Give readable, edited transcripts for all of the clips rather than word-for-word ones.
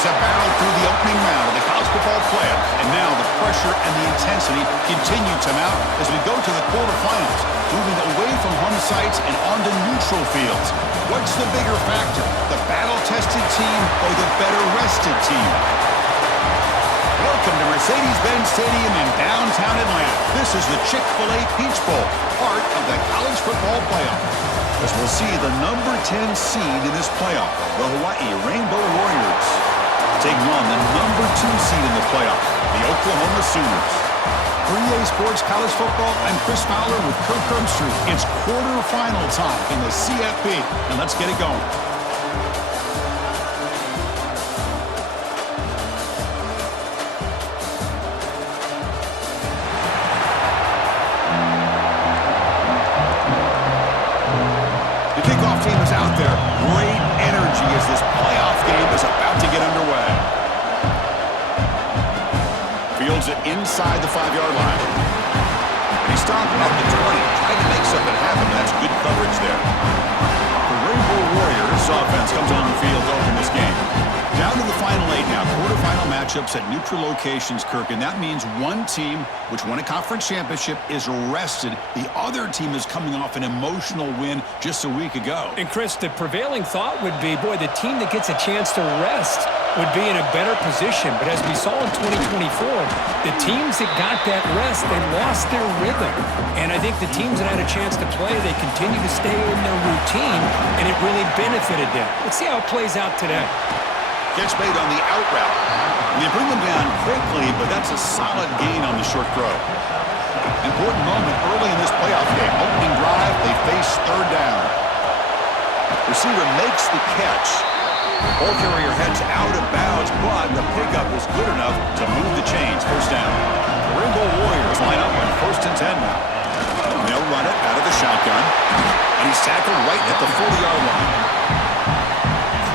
teams have battled through the opening round of the college football playoff, and now the pressure and the intensity continue to mount as we go to the quarterfinals, moving away from home sites and onto neutral fields. What's the bigger factor, the battle-tested team or the better-rested team? Welcome to Mercedes-Benz Stadium in downtown Atlanta. This is the Chick-fil-A Peach Bowl, part of the college football playoff. As we'll see the number 10 seed in this playoff, the Hawaii Rainbow Warriors, taking on the number 2 seed in the playoff, the Oklahoma Sooners. For EA Sports College Football, I'm Chris Fowler with Kirk Herbstreit. It's quarterfinal time in the CFP, and let's get it going. Team is out there. Great energy as this playoff game is about to get underway. Fields it inside the 5-yard line. And he's stopping at the 20, trying to make something happen. That's good coverage there. The Rainbow Warriors offense comes on the field to open this game. Down to the final 8 now. Quarterfinal matchups at neutral locations, Kirk, and that means one team, which won a conference championship, is rested. The other team is coming off an emotional win just a week ago. And, Chris, the prevailing thought would be, boy, the team that gets a chance to rest would be in a better position. But as we saw in 2024, the teams that got that rest, they lost their rhythm. And I think the teams that had a chance to play, they continue to stay in their routine, and it really benefited them. Let's see how it plays out today. Catch made on the out route. And they bring them down quickly, but that's a solid gain on the short throw. Important moment early in this playoff game. Opening drive, they face third down. Receiver makes the catch. Ball carrier heads out of bounds, but the pickup is good enough to move the chains. First down. The Rainbow Warriors line up on 1st and 10 now. They'll run it out of the shotgun. And he's tackled right at the 40-yard line.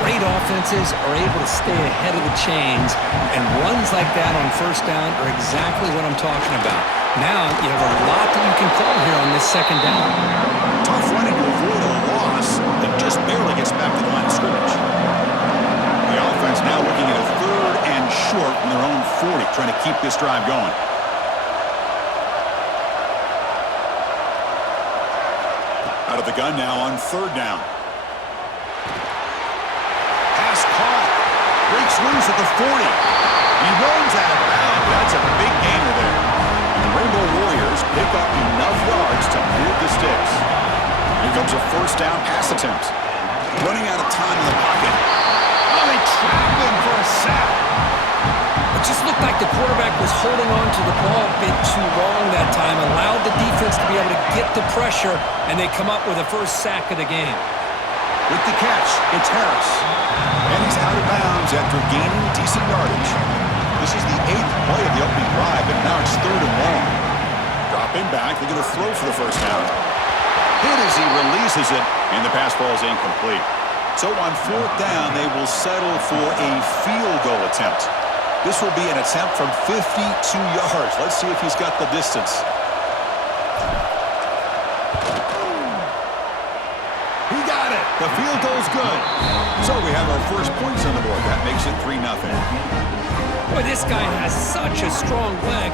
Great offenses are able to stay ahead of the chains, and runs like that on 1st down are exactly what I'm talking about. Now you have a lot that you can call here on this 2nd down. Tough running to avoid a loss that just barely gets back to the line of scrimmage. The offense now looking at a 3rd and short from their own 40, trying to keep this drive going. Out of the gun now on 3rd down. Breaks loose at the 40. He runs out of bounds. That's a big gainer there. And the Rainbow Warriors pick up enough yards to move the sticks. Here comes a 1st down pass attempt. Running out of time in the pocket. Oh, they trap him for a sack. It just looked like the quarterback was holding on to the ball a bit too long that time, allowed the defense to be able to get the pressure, and they come up with a 1st sack of the game. With the catch, it's Harris. And he's out of bounds after gaining decent yardage. This is the 8th play of the opening drive, and now it's 3rd and long. Dropping back, they're going to throw for the 1st down. Hit as he releases it, and the pass ball is incomplete. So on 4th down, they will settle for a field goal attempt. This will be an attempt from 52 yards. Let's see if he's got the distance. The field goal's good. So we have our first points on the board. That makes it 3-0. Boy, this guy has such a strong leg.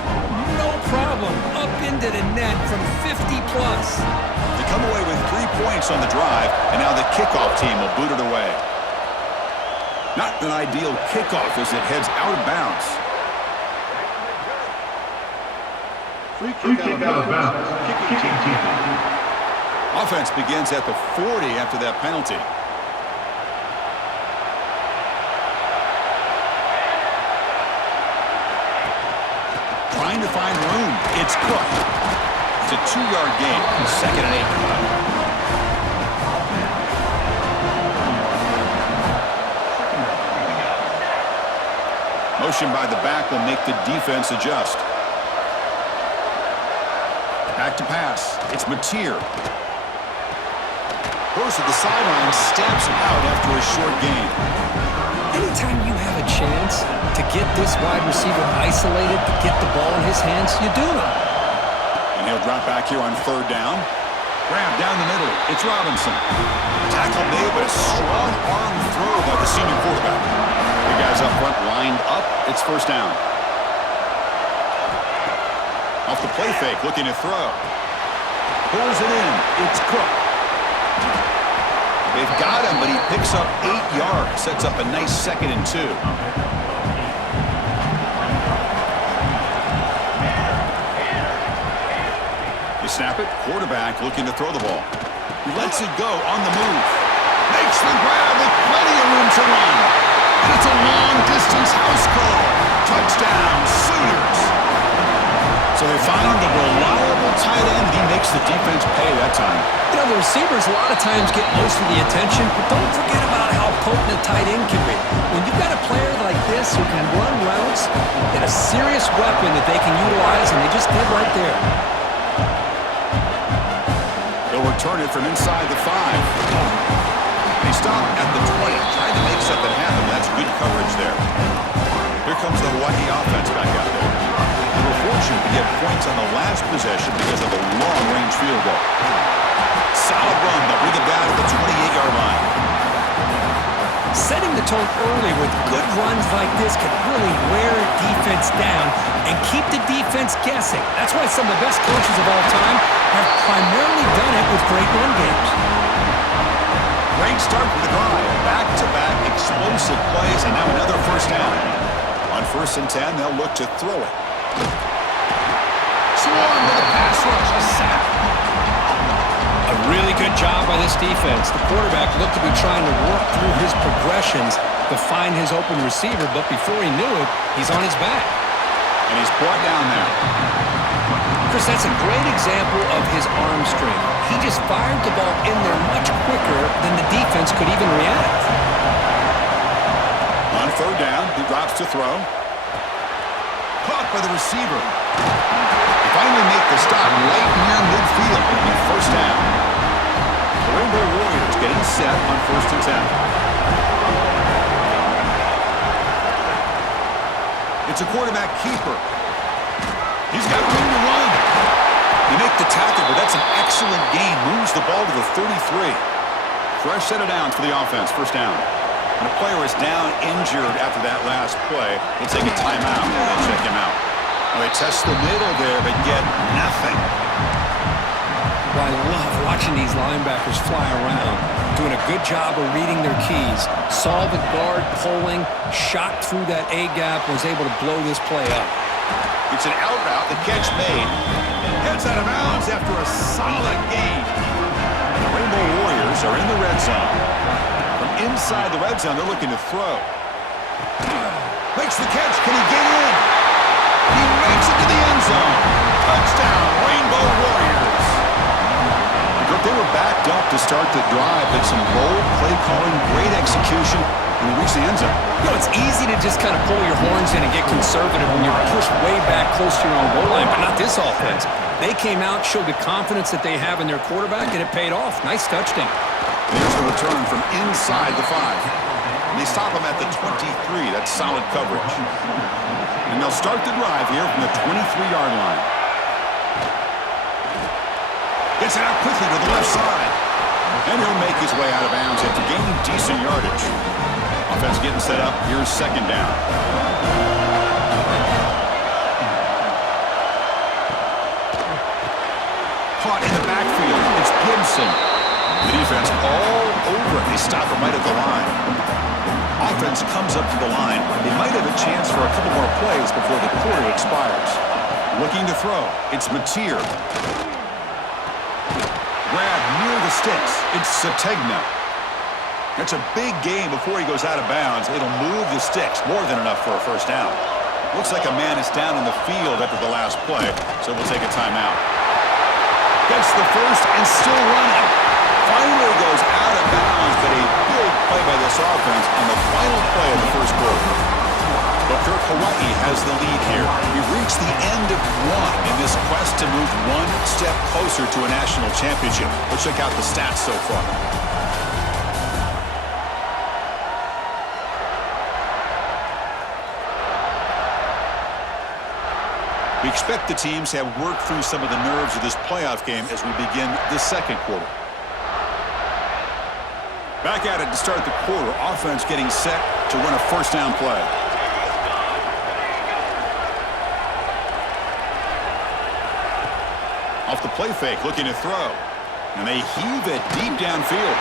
No problem. Up into the net from 50+. They come away with 3 points on the drive, and now the kickoff team will boot it away. Not an ideal kickoff as it heads out of bounds. Free kick out of bounds. Kicking team. Offense begins at the 40 after that penalty. Trying to find room. It's Cook. It's a 2-yard gain. 2nd and 8 coming up. Motion by the back will make the defense adjust. Back to pass. It's Mateer. Goes to the sideline, steps out after a short gain. Anytime you have a chance to get this wide receiver isolated, to get the ball in his hands, you do it. And he'll drop back here on 3rd down. Grab down the middle. It's Robinson. Tackle made, but a strong arm throw by the senior quarterback. The guys up front lined up. It's first down. Off the play fake, looking to throw. Pulls it in. It's Cook. They've got him, but he picks up 8 yards. Sets up a nice 2nd and 2. You snap it. Quarterback looking to throw the ball. He lets it go on the move. Makes the grab with plenty of room to run. And it's a long-distance house call. Touchdown, Sooners. So they find the reliable tight end. He makes the defense pay that time. You know, the receivers a lot of times get most of the attention, but don't forget about how potent a tight end can be. When you've got a player like this who can run routes, get a serious weapon that they can utilize, and they just did right there. They'll return it from inside the 5. They stop at the 20, trying to make something happen. That's good coverage there. Here comes the Hawaii offense back out there. They were fortunate to get points on the last possession because of a long-range field goal. Solid run. They'll bring it down to the 28-yard line. Setting the tone early with good runs like this can really wear a defense down and keep the defense guessing. That's why some of the best coaches of all time have primarily done it with great run games. Great start for the drive. Back-to-back explosive plays, and now another first down. On 1st and 10, they'll look to throw it. Swarm with a pass rush, a sack. A really good job by this defense. The quarterback looked to be trying to work through his progressions to find his open receiver, but before he knew it, he's on his back. And he's brought down there. Chris, that's a great example of his arm strength. He just fired the ball in there much quicker than the defense could even react. On 3rd down, he drops to throw. Caught by the receiver. They finally make the stop right near midfield. It'll be first down. The Rainbow Warriors getting set on 1st and 10. It's a quarterback keeper. He's got room to run. They make the tackle, but that's an excellent gain. Moves the ball to the 33. Fresh set of downs for the offense. First down. When a player is down injured after that last play, they take a timeout and they check him out. Well, they test the middle there, but get nothing. Well, I love watching these linebackers fly around, doing a good job of reading their keys. Saw the guard pulling, shot through that A-gap, was able to blow this play up. It's an out route, the catch made. Heads out of bounds after a solid gain. The Rainbow Warriors are in the red zone. From inside the red zone, they're looking to throw. Makes the catch. Can he get in? He makes it to the end zone. Touchdown, Rainbow Warriors. They were backed up to start the drive, but some bold play calling, great execution, and they reached the end zone. You know, it's easy to just kind of pull your horns in and get conservative when you're pushed way back close to your own goal line, but not this offense. They came out, showed the confidence that they have in their quarterback, and it paid off. Nice touchdown. Here's the return from inside the 5. They stop him at the 23. That's solid coverage. And they'll start the drive here from the 23-yard line. Gets it out quickly to the left side. And he'll make his way out of bounds after gaining decent yardage. Offense getting set up. Here's 2nd down. Caught in the backfield. It's Gibson. The defense all over it. They stop him right at the line. Offense comes up to the line. They might have a chance for a couple more plays before the quarter expires. Looking to throw. It's Mateer. Grab near the sticks. It's Sategna. That's a big gain before he goes out of bounds. It'll move the sticks. More than enough for a first down. Looks like a man is down in the field after the last play, so we'll take a timeout. Gets the first and still running. Finally goes out of bounds, but a big play by this offense on the final play of the first quarter. But Kirk, Hawaii has the lead here. We've reached the end of one in this quest to move one step closer to a national championship. Let's check out the stats so far. We expect the teams to have worked through some of the nerves of this playoff game as we begin the second quarter. Back at it to start the quarter. Offense getting set to run a first down play. Off the play fake, looking to throw. And they heave it deep downfield.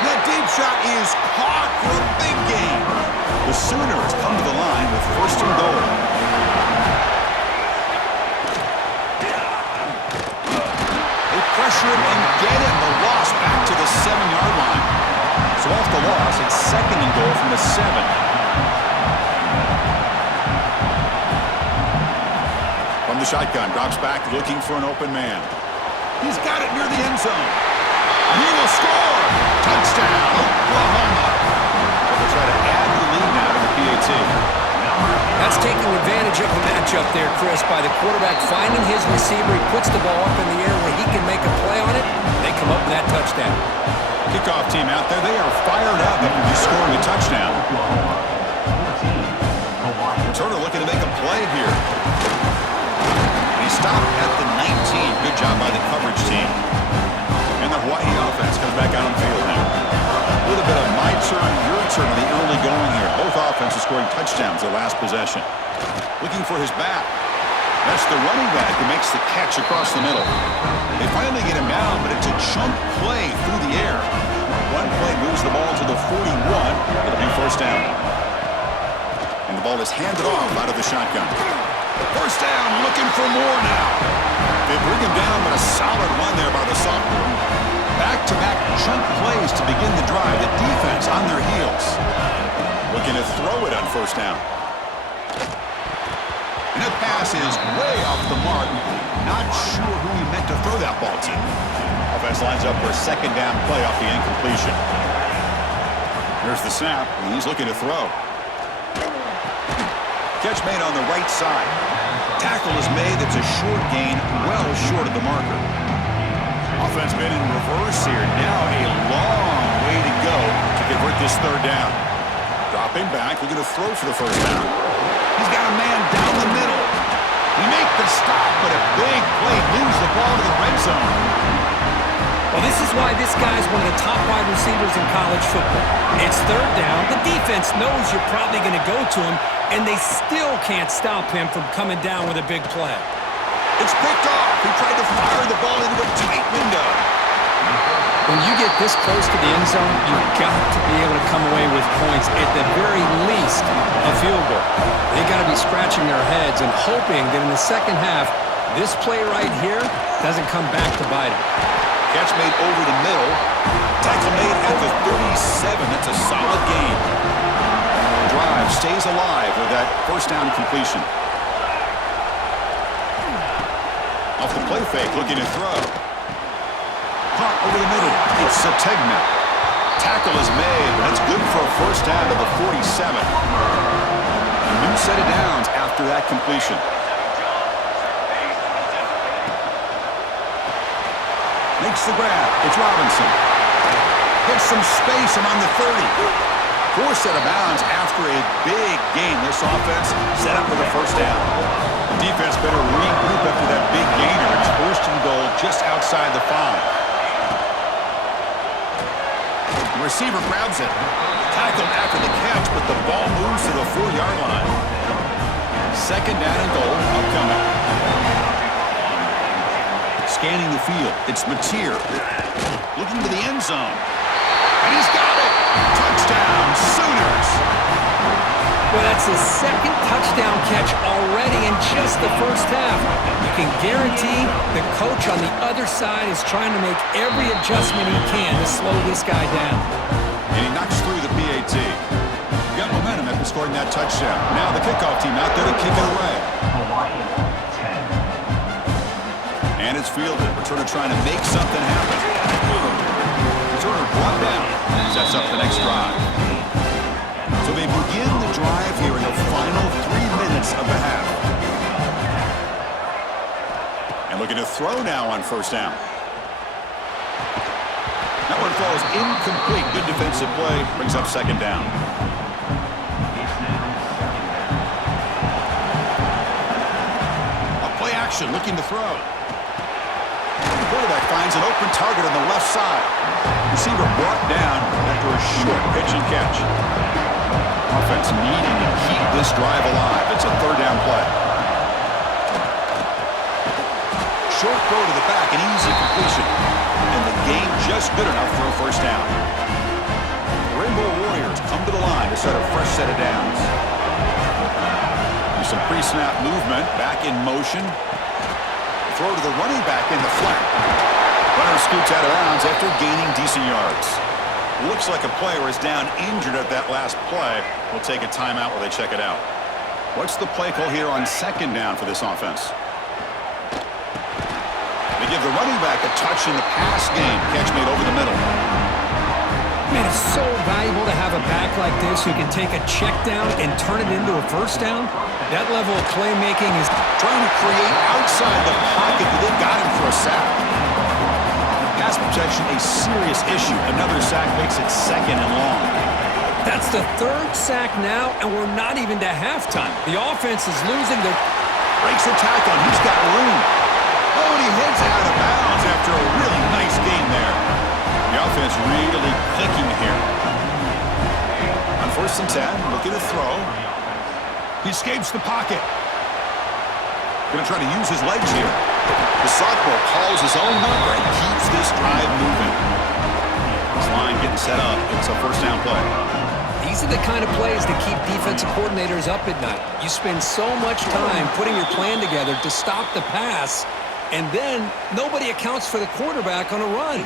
That deep shot is caught for a big gain. The Sooners come to the line with first and goal. They pressure him and get him. The loss back to the 7-yard line. So off the loss, it's second and goal from the 7. From the shotgun, drops back looking for an open man. He's got it near the end zone. And he will score! Touchdown, Oklahoma! They'll try to add the lead now to the PAT. That's taking advantage of the matchup there, Chris, by the quarterback finding his receiver. He puts the ball up in the air where he can make a play on it. They come up with that touchdown. Kickoff team out there, they are fired up after just scoring a touchdown. Turner looking to make a play here. He stopped at the 19. Good job by the coverage team. And the Hawaii offense comes back out on the field now. A little bit of my turn, your turn on the early going here. Both offenses scoring touchdowns their last possession. Looking for his back. That's the running back who makes the catch across the middle. They finally get him down, but it's a chunk play through the air. One play moves the ball to the 41. It'll be first down. And the ball is handed off out of the shotgun. First down, looking for more now. They bring him down, but a solid run there by the sophomore. Back-to-back chunk plays to begin the drive. The defense on their heels. Looking to throw it on first down. And that pass is way off the mark. Not sure who he meant to throw that ball to. Offense lines up for a second down play off the incompletion. Here's the snap, and he's looking to throw. Catch made on the right side. Tackle is made. That's a short gain, well short of the marker. Offense been in reverse here. Now a long way to go to convert this third down. Dropping back, looking to throw for the first down. He's got a man down the middle. He makes the stop, but a big play moves the ball to the red zone. Well, this is why this guy's one of the top wide receivers in college football. It's third down. The defense knows you're probably going to go to him, and they still can't stop him from coming down with a big play. It's picked off. He tried to fire the ball into a tight window. When you get this close to the end zone, you've got to be able to come away with points, at the very least, a field goal. They got to be scratching their heads and hoping that in the second half, this play right here doesn't come back to bite them. Catch made over the middle. Tackle made at the 37. That's a solid gain. The drive stays alive with that first down completion. Off the play fake, looking to throw. Caught over the middle. It's Sategna. Tackle is made, but that's good for a first down to the 47. A new set of downs after that completion. Makes the grab. It's Robinson. Gets some space among the 30. Forced out of bounds after a big gain. This offense set up with a first down. The defense better regroup after that big gainer. It's first and goal just outside the 5. The receiver grabs it. Tackled after the catch, but the ball moves to the 4-yard line. Second down and goal upcoming. Scanning the field. It's Mateer. Looking to the end zone. And he's got it! Touchdown, Sooners! Well, that's his second touchdown catch already in just the first half. You can guarantee the coach on the other side is trying to make every adjustment he can to slow this guy down. And he knocks through the PAT. Got momentum after scoring that touchdown. Now the kickoff team out there to kick it away. And it's fielded. Returner trying to make something happen. Returner brought down. Sets up the next drive. So they begin the drive here in the final 3 minutes of the half. And looking to throw now on first down. That one falls incomplete. Good defensive play. Brings up second down. A play action looking to throw. quarterback finds an open target on the left side. Receiver brought down after a short pitch and catch. Offense needing to keep this drive alive. It's a third down play. Short throw to the back, an easy completion. And the game just good enough for a first down. The Rainbow Warriors come to the line to set a fresh set of downs. There's some pre-snap movement, back in motion. Throw to the running back in the flat. Runner scoots out of bounds after gaining decent yards. Looks like a player is down injured at that last play. We'll take a timeout while they check it out. What's the play call here on second down for this offense? They give the running back a touch in the pass game. Catch made over the middle. Man, it's so valuable to have a back like this who can take a check down and turn it into a first down. That level of playmaking is trying to create outside the pocket, but they've got him for a sack. Pass protection, a serious issue. Another sack makes it second and long. That's the third sack now, and we're not even to halftime. The offense is losing their... Breaks the tackle, and he's got room. Oh, and he heads out of bounds after a really nice game there. The offense really clicking here. On 1st and 10, looking to throw. He escapes the pocket. Going to try to use his legs here. The sophomore calls his own number and keeps this drive moving. This line getting set up. It's a first down play. These are the kind of plays that keep defensive coordinators up at night. You spend so much time putting your plan together to stop the pass, and then nobody accounts for the quarterback on a run.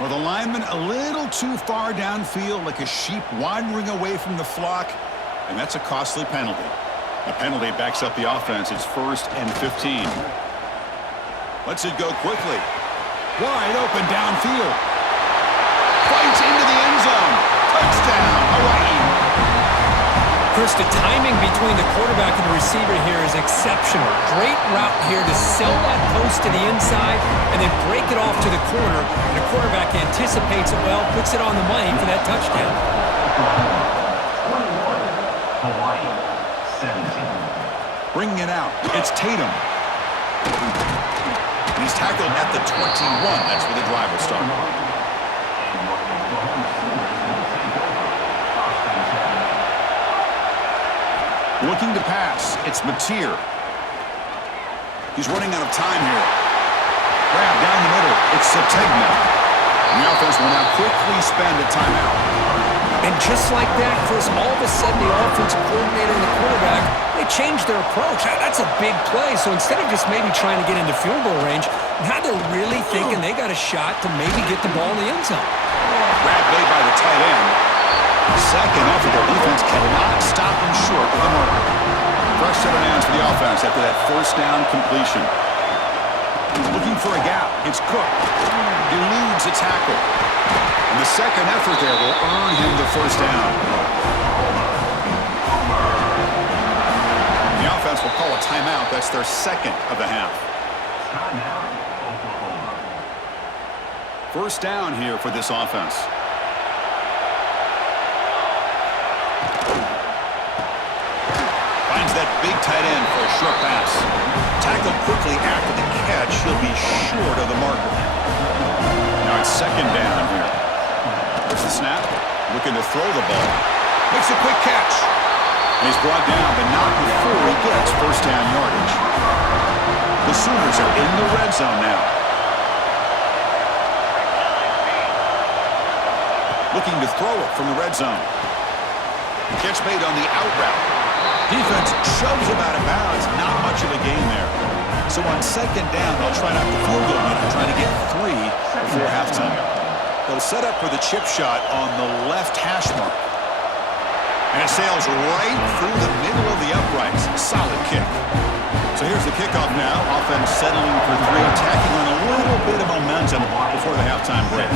Well, the lineman a little too far downfield, like a sheep wandering away from the flock, and that's a costly penalty. The penalty backs up the offense. It's 1st and 15. Lets it go quickly. Wide open downfield. Fights into the end zone. Touchdown, Hawaii. Chris, the timing between the quarterback and the receiver here is exceptional. Great route here to sell that post to the inside and then break it off to the corner. And the quarterback anticipates it well, puts it on the money for that touchdown. Hawaii, 17. Bringing it out. It's Tatum. He's tackled at the 21. That's where the drive will start. Looking to pass. It's Mateer. He's running out of time here. Grab down the middle. It's Sategna. The offense will now quickly spend a timeout. And just like that, Chris, all of a sudden the offensive coordinator and the quarterback, they changed their approach. That's a big play. So instead of just maybe trying to get into field goal range, now they're really thinking they got a shot to maybe get the ball in the end zone. Grab made by the tight end. Second off of their defense cannot stop him short of the marker. Fresh set of hands for the offense after that first down completion. Looking for a gap. It's Cook. Eludes a tackle. And the second effort there will earn him the first down. The offense will call a timeout. That's their second of the half. Timeout, Oklahoma. First down here for this offense. Finds that big tight end for a short pass. Tackled quickly after the catch. He'll be short of the marker. Now it's second down here. There's the snap. Looking to throw the ball. Makes a quick catch. And he's brought down, but not before he gets first down yardage. The Sooners are in the red zone now. Looking to throw it from the red zone. Catch made on the out route. Defense shoves him out of bounds. Not much of a gain there. So on second down, they'll try not to field goal it and try to get 3 before halftime. They'll set up for the chip shot on the left hash mark. And it sails right through the middle of the uprights. Solid kick. So here's the kickoff now. Offense settling for 3, tacking on a little bit of momentum before the halftime break.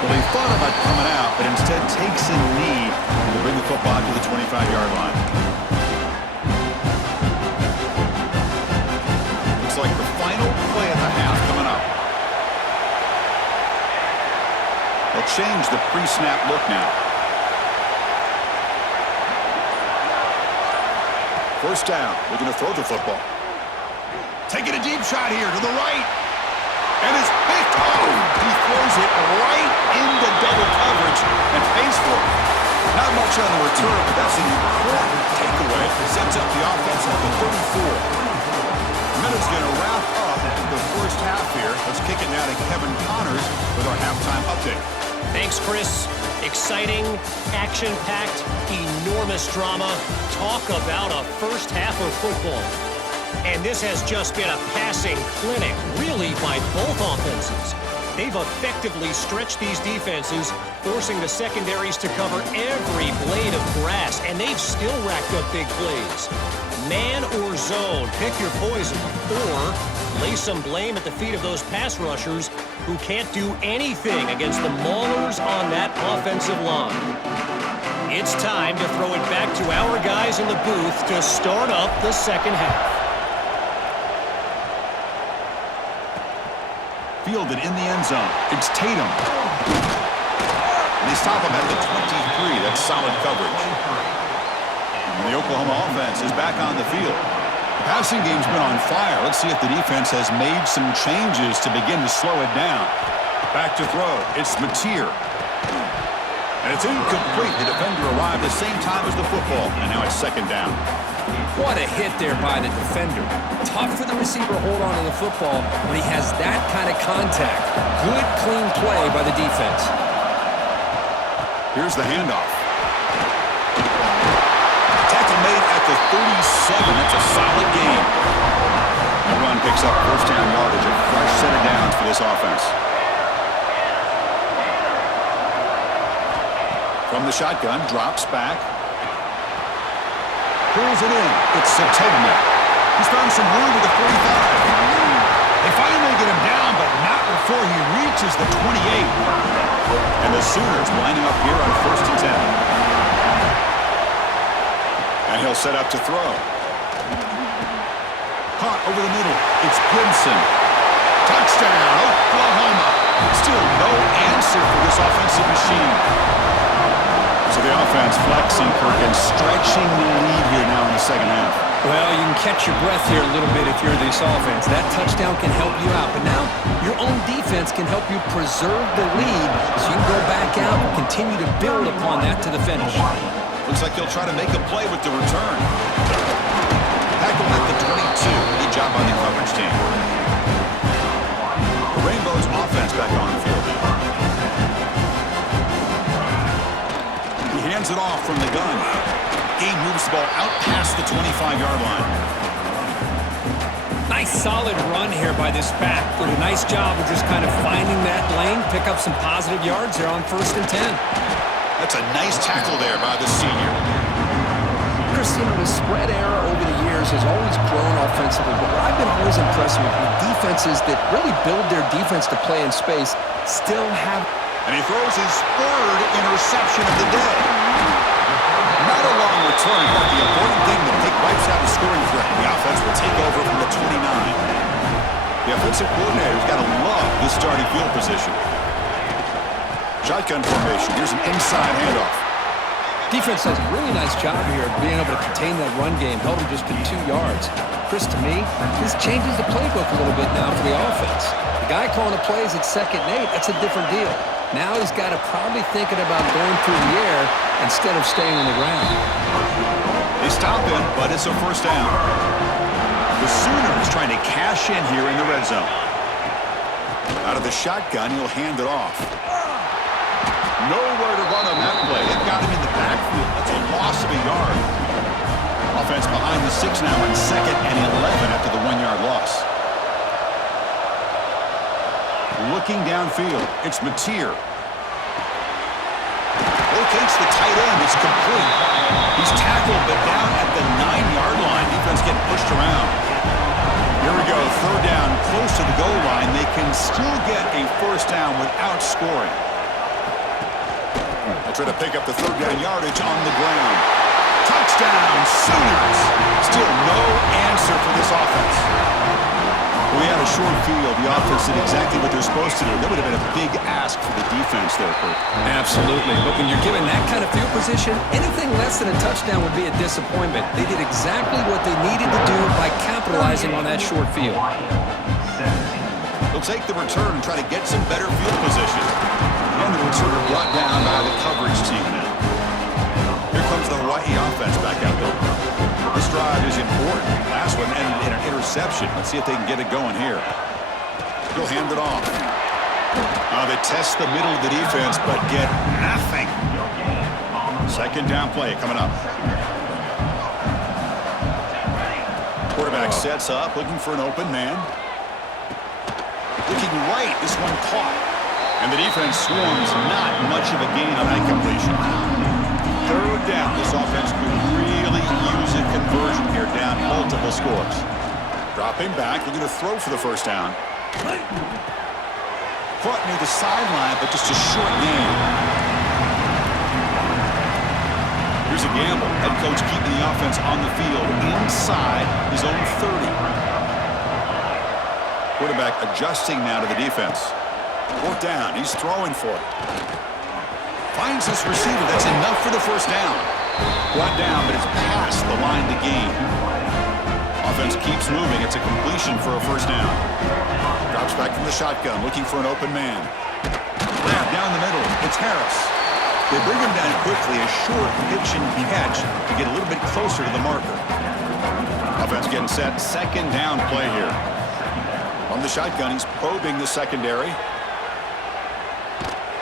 Well, they thought about coming out, but instead takes a knee to bring the football to the 25-yard line. Looks like the final play of the half coming up. They'll change the pre-snap look now. First down. We're going to throw the football. Taking a deep shot here to the right. And it's picked off. He throws it right into double coverage and pays for it. Not much on the return, but that's an important takeaway. Sets up the offense at the 34. Minute's going to wrap up the first half here. Let's kick it now to Kevin Connors with our halftime update. Thanks, Chris. Exciting, action-packed, enormous drama. Talk about a first half of football. And this has just been a passing clinic, really, by both offenses. They've effectively stretched these defenses, forcing the secondaries to cover every blade of grass, and they've still racked up big plays. Man or zone, pick your poison, or lay some blame at the feet of those pass rushers who can't do anything against the maulers on that offensive line. It's time to throw it back to our guys in the booth to start up the second half. Fielded in the end zone. It's Tatum. And they stop him at the 23. That's solid coverage. And the Oklahoma offense is back on the field. The passing game's been on fire. Let's see if the defense has made some changes to begin to slow it down. Back to throw. It's Mateer. And it's incomplete. The defender arrived at the same time as the football. And now it's second down. What a hit there by the defender. Tough for the receiver to hold on to the football when he has that kind of contact. Good, clean play by the defense. Here's the handoff. Tackle made at the 37. That's a solid gain. The run picks up first down yardage. A fresh set of downs for this offense. From the shotgun, drops back. Pulls it in. It's Sategna. He's found some room to the 45. They finally get him down, but not before he reaches the 28. And the Sooners lining up here on 1st and 10. And he'll set up to throw. Caught over the middle. It's Gibson. Touchdown, Oklahoma. Still no answer for this offensive machine. So the offense flexing, Kirk, and stretching the lead here now in the second half. Well, you can catch your breath here a little bit if you're this offense. That touchdown can help you out. But now your own defense can help you preserve the lead so you can go back out and continue to build upon that to the finish. Looks like he'll try to make a play with the return. Tackled at the 22. Good job by the coverage team. The Rainbows offense back on the field now. Hands it off from the gun. He moves the ball out past the 25-yard line. Nice solid run here by this back. Did a nice job of just kind of finding that lane, pick up some positive yards there on 1st and 10. That's a nice tackle there by the senior. Chris, you know, the spread era over the years has always grown offensively, but what I've been always impressed with defenses that really build their defense to play in space still have. And he throws his third interception of the day. Not a long return, but the important thing to take wipes out the scoring threat. The offense will take over from the 29. The offensive coordinator's got to love this starting field position. Shotgun formation. Here's an inside handoff. Defense does a really nice job here of being able to contain that run game. Held him just to 2 yards. Chris, to me, this changes the playbook a little bit now for the offense. The guy calling the plays at 2nd and 8, that's a different deal. Now he's got to probably thinking about going through the air instead of staying on the ground. They stop him, but it's a first down. The Sooners trying to cash in here in the red zone. Out of the shotgun, he'll hand it off. Nowhere to run on that play. They've got him in the backfield. That's a loss of a yard. Offense behind the 6 now on 2nd and 11 after the 1-yard loss. Looking downfield, it's Mateer. Locates the tight end. It's complete. He's tackled, but down at the 9-yard line. Defense getting pushed around. Here we go. 3rd down, close to the goal line. They can still get a first down without scoring. They try to pick up the 3rd down yardage on the ground. Touchdown, Sooners. Still no answer for this offense. We had a short field. The offense did exactly what they're supposed to do. That would have been a big ask for the defense there, Kurt. Absolutely. But when you're given that kind of field position, anything less than a touchdown would be a disappointment. They did exactly what capitalizing on that short field. They'll take the return and try to get some better field position. And the returner brought down by the coverage team now. Here comes the Hawaii offense back out there. This drive is important. Last one ended in an interception. Let's see if they can get it going here. They'll hand it off. They test the middle of the defense, but get nothing. Second down play coming up. Quarterback sets up, looking for an open man. Looking right, this one caught. And the defense swarms, not much of a gain on that completion. Third down, this offense could really use a conversion here, down multiple scores. Dropping back, looking to throw for the first down. Caught near the sideline, but just a short gain. Here's a gamble. Head coach keeping the offense on the field inside his own 30. Quarterback adjusting now to the defense. Fourth down. He's throwing for it. Finds this receiver. That's enough for the first down. Brought down, but it's past the line to gain. Offense keeps moving. It's a completion for a first down. Drops back from the shotgun, looking for an open man. Grab down the middle. It's Harris. They bring him down quickly. A short pitch and catch to get a little bit closer to the marker. Offense getting set. Second down play here. On the shotgun, he's probing the secondary.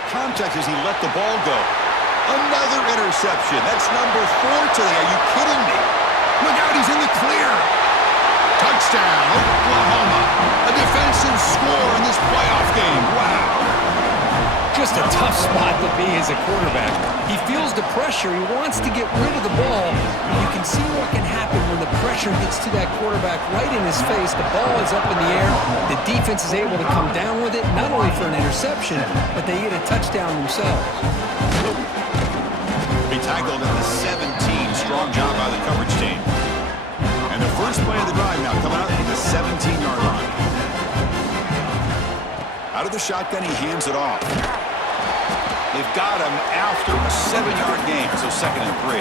Contact as he let the ball go. Another interception. That's number 4 today. Are you kidding me? Look out, he's in the clear. Touchdown, Oklahoma. A defensive score in this playoff game. Wow. Just a tough spot to be as a quarterback. He feels the pressure. He wants to get rid of the ball. You can see what can happen when the pressure gets to that quarterback right in his face. The ball is up in the air. The defense is able to come down with it, not only for an interception, but they get a touchdown themselves. Be tackled at the 17. Strong job by the coverage team. And the first play of the drive now coming out from the 17-yard line. Out of the shotgun, he hands it off. They've got him after a 7-yard gain, so 2nd and 3.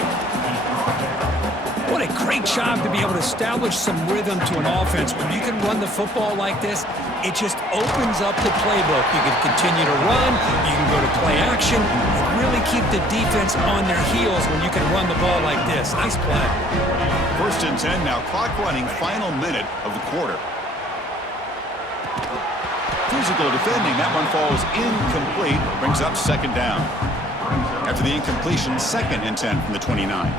What a great job to be able to establish some rhythm to an offense. When you can run the football like this, it just opens up the playbook. You can continue to run, you can go to play action, and really keep the defense on their heels when you can run the ball like this. Nice play. 1st and 10 now, clock running, final minute of the quarter. Physical defending, that one falls incomplete, brings up 2nd down. After the incompletion, 2nd and 10 from the 29.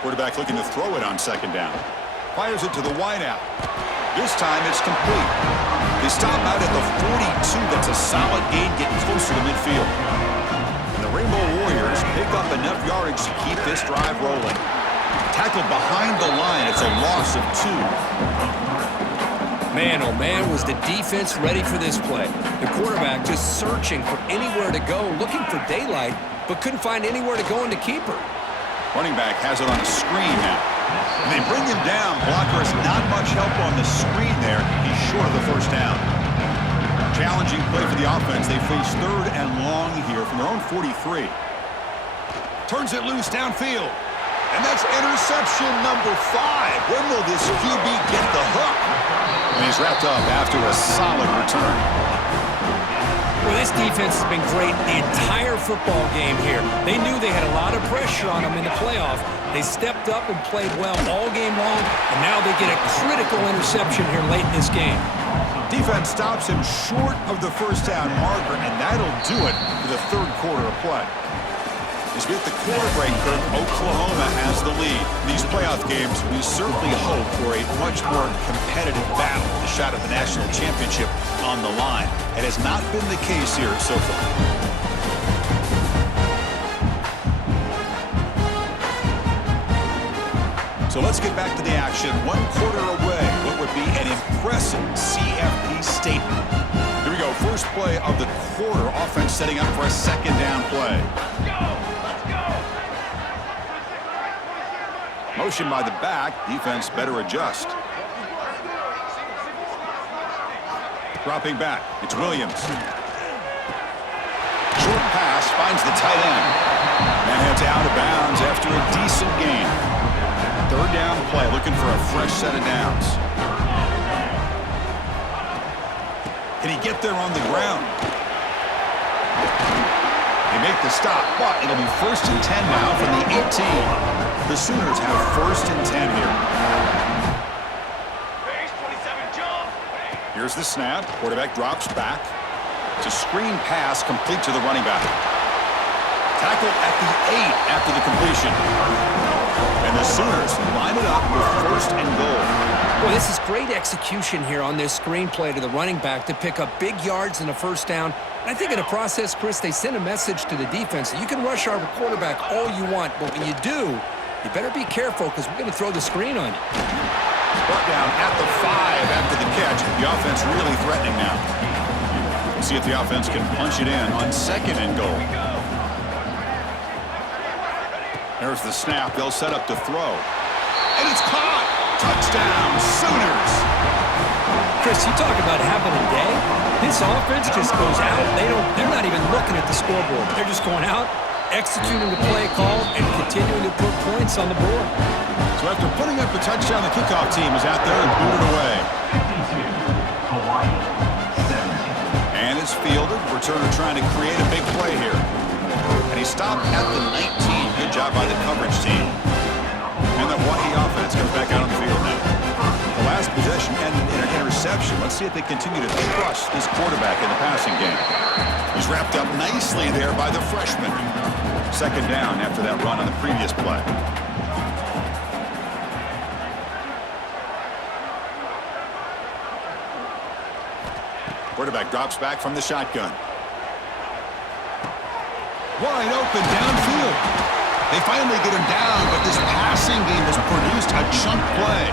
Quarterback looking to throw it on 2nd down. Fires it to the wideout. This time it's complete. They stop out at the 42. That's a solid gain, getting closer to midfield. And the Rainbow Warriors pick up enough yardage to keep this drive rolling. Tackled behind the line. It's a loss of 2. Man, oh man, was the defense ready for this play. The quarterback just searching for anywhere to go, looking for daylight, but couldn't find anywhere to go in the keeper. Running back has it on a screen now. And they bring him down. Blocker has not much help on the screen there. He's short of the first down. Challenging play for the offense. They face 3rd and long here from their own 43. Turns it loose downfield. And that's interception number 5. When will this QB get the hook? And he's wrapped up after a solid return. Well, this defense has been great the entire football game here. They knew they had a lot of pressure on them in the playoff. They stepped up and played well all game long, and now they get a critical interception here late in this game. Defense stops him short of the first down marker, and that'll do it for the 3rd quarter of play. As we hit the quarter break, Kirk, Oklahoma has the lead. In these playoff games, we certainly hope for a much more competitive battle, the shot at the national championship on the line. It has not been the case here so far. So let's get back to the action. 1 quarter away, what would be an impressive CFP statement. Here we go, first play of the quarter. Offense setting up for a 2nd down play. Motion by the back. Defense better adjust. Dropping back. It's Williams. Short pass finds the tight end. And heads out of bounds after a decent decent gain. Third down play, looking for a fresh set of downs. Can he get there on the ground? They make the stop, but it'll be 1st and 10 now from the 18. The Sooners have 1st and 10 here. Here's the snap. Quarterback drops back. It's a screen pass complete to the running back. Tackle at the 8 after the completion. And the Sooners line it up with 1st and goal. Well, this is great execution here on this screen play to the running back to pick up big yards and a 1st down. And I think in the process, Chris, they send a message to the defense that you can rush our quarterback all you want, but when you do, you better be careful because we're going to throw the screen on you. Brought down at the 5 after the catch. The offense really threatening now. Let's see if the offense can punch it in on 2nd and goal. There's the snap. They'll set up to throw. And it's caught! Touchdown, Sooners! Chris, you talk about having a day. This offense just goes out. They're not even looking at the scoreboard. They're just going out, executing the play call, and continuing to put points on the board. So after putting up the touchdown, the kickoff team is out there and booted away. 52, Hawaii, 17. And it's fielded. Returner trying to create a big play here. And he stopped at the 19. Good job by the coverage team. And the Hawaii offense comes back out on the field now. The last possession ended in an interception. Let's see if they continue to trust this quarterback in the passing game. He's wrapped up nicely there by the freshman. 2nd down after that run on the previous play. Quarterback drops back from the shotgun. Wide open downfield. They finally get him down, but this passing game has produced a chunk play.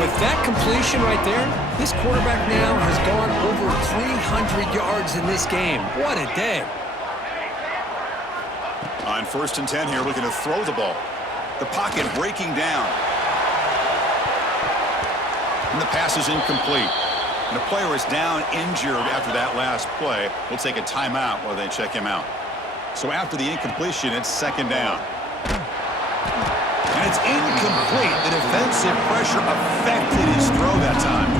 With that completion right there, this quarterback now has gone over 300 yards in this game. What a day. On 1st and 10 here, looking to throw the ball. The pocket breaking down. And the pass is incomplete. And the player is down injured after that last play. We'll take a timeout while they check him out. So after the incompletion, it's 2nd down. And it's incomplete. The defensive pressure affected his throw that time.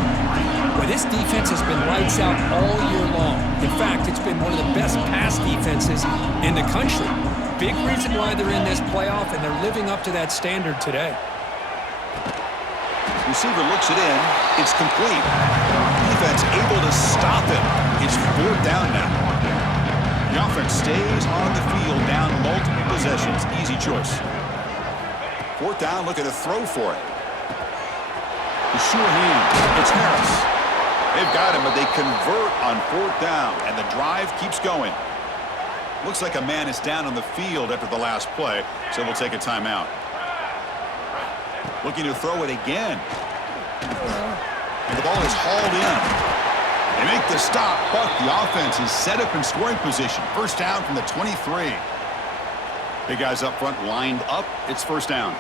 Well, this defense has been lights out all year long. In fact, it's been one of the best pass defenses in the country. Big reason why they're in this playoff, and they're living up to that standard today. Receiver looks it in. It's complete. Defense able to stop it. It's 4th down now. The offense stays on the field down multiple possessions. Easy choice. 4th down, looking to throw for it. The sure hand. It's Harris. They've got him, but they convert on 4th down, and the drive keeps going. Looks like a man is down on the field after the last play, so we'll take a timeout. Looking to throw it again. And the ball is hauled in. They make the stop, but the offense is set up in scoring position. 1st down from the 23. Big guys up front lined up. It's 1st down.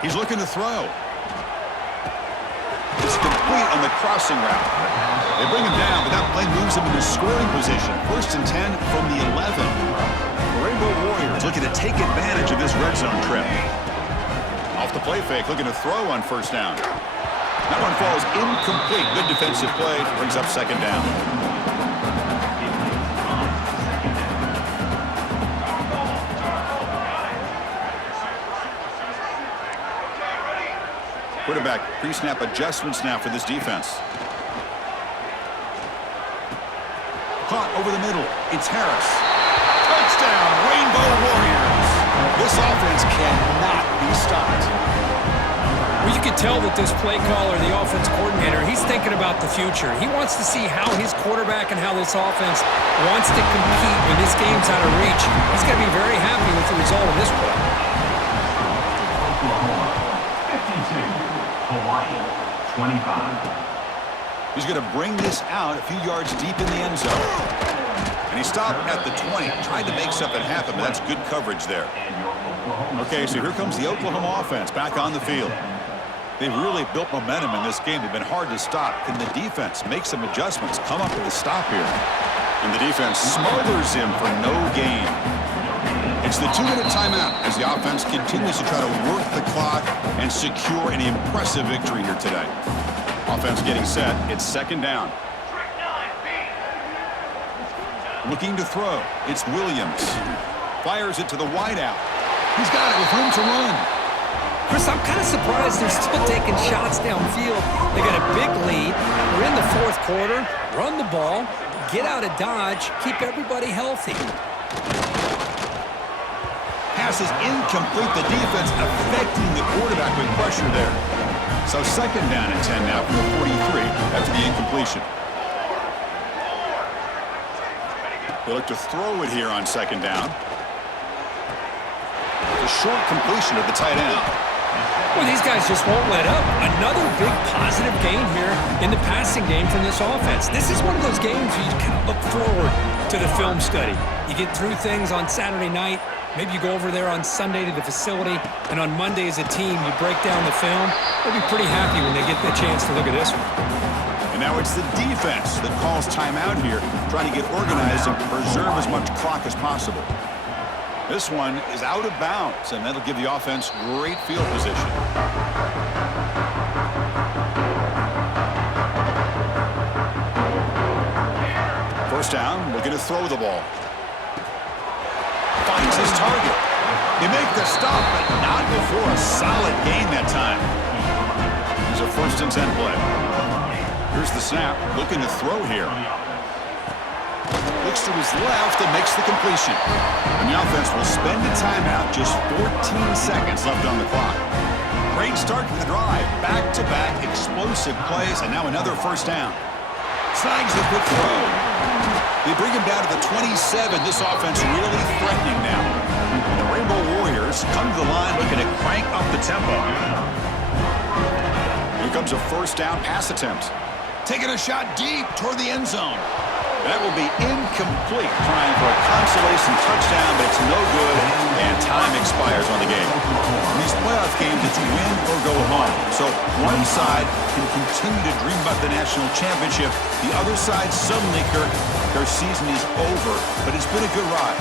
He's looking to throw. It's complete on the crossing route. They bring him down, but that play moves him into scoring position. 1st and 10 from the 11. The Rainbow Warriors looking to take advantage of this red zone trip. Off the play fake, looking to throw on 1st down. That one falls incomplete. Good defensive play. Brings up 2nd down. Quarterback pre-snap adjustments now for this defense. Caught over the middle. It's Harris. Touchdown, Rainbow Warriors. This offense cannot be stopped. Well, you can tell that this play caller, the offense coordinator, he's thinking about the future. He wants to see how his quarterback and how this offense wants to compete when this game's out of reach. He's going to be very happy with the result of this play. Oklahoma, 52, Hawaii, 25. He's going to bring this out a few yards deep in the end zone. And he stopped at the 20, tried to make something happen, but that's good coverage there. Okay, so here comes the Oklahoma offense back on the field. They've really built momentum in this game. They've been hard to stop. Can the defense make some adjustments, come up with a stop here? And the defense smothers him for no gain. It's the 2-minute timeout as the offense continues to try to work the clock and secure an impressive victory here today. Offense getting set. It's second down. Looking to throw. It's Williams. Fires it to the wideout. He's got it with room to run. Chris, I'm kind of surprised they're still taking shots downfield. They got a big lead. We're in the fourth quarter. Run the ball. Get out of Dodge. Keep everybody healthy. Pass is incomplete. The defense affecting the quarterback with pressure there. So second down and 10 now from the 43 after the incompletion. They look to throw it here on second down. The short completion of the tight end. Well, these guys just won't let up. Another big positive gain here in the passing game from this offense. This is one of those games where you kind of look forward to the film study. You get through things on Saturday night. Maybe you go over there on Sunday to the facility, and on Monday as a team, you break down the film. They'll be pretty happy when they get the chance to look at this one. And now it's the defense that calls timeout here, trying to get organized and preserve as much clock as possible. This one is out of bounds, and that'll give the offense great field position. First down, looking to throw the ball. Finds his target. They make the stop, but not before a solid gain that time. It's a 1st and 10 play. Here's the snap, looking to throw here. Looks to his left and makes the completion. And the offense will spend a timeout, just 14 seconds left on the clock. Great start to the drive. Back-to-back explosive plays, and now another first down. Snags the quick throw. They bring him down to the 27. This offense really threatening now. And the Rainbow Warriors come to the line looking to crank up the tempo. Here comes a first down pass attempt. Taking a shot deep toward the end zone. That will be incomplete, trying for a consolation touchdown, but it's no good, and time expires on the game. In these playoff games, it's win or go home. So one side can continue to dream about the national championship. The other side, suddenly, Kirk, their season is over, but it's been a good ride.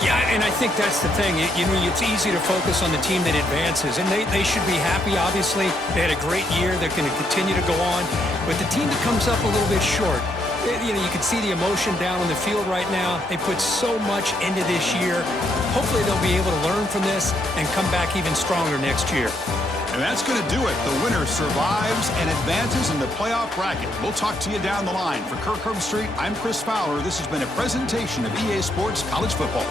Yeah, and I think that's the thing. It's easy to focus on the team that advances, and they should be happy, obviously. They had a great year. They're going to continue to go on. But the team that comes up a little bit short, you can see the emotion down on the field right now. They put so much into this year. Hopefully they'll be able to learn from this and come back even stronger next year. And that's going to do it. The winner survives and advances in the playoff bracket. We'll talk to you down the line. For Kirk Herbstreit, I'm Chris Fowler. This has been a presentation of EA Sports College Football.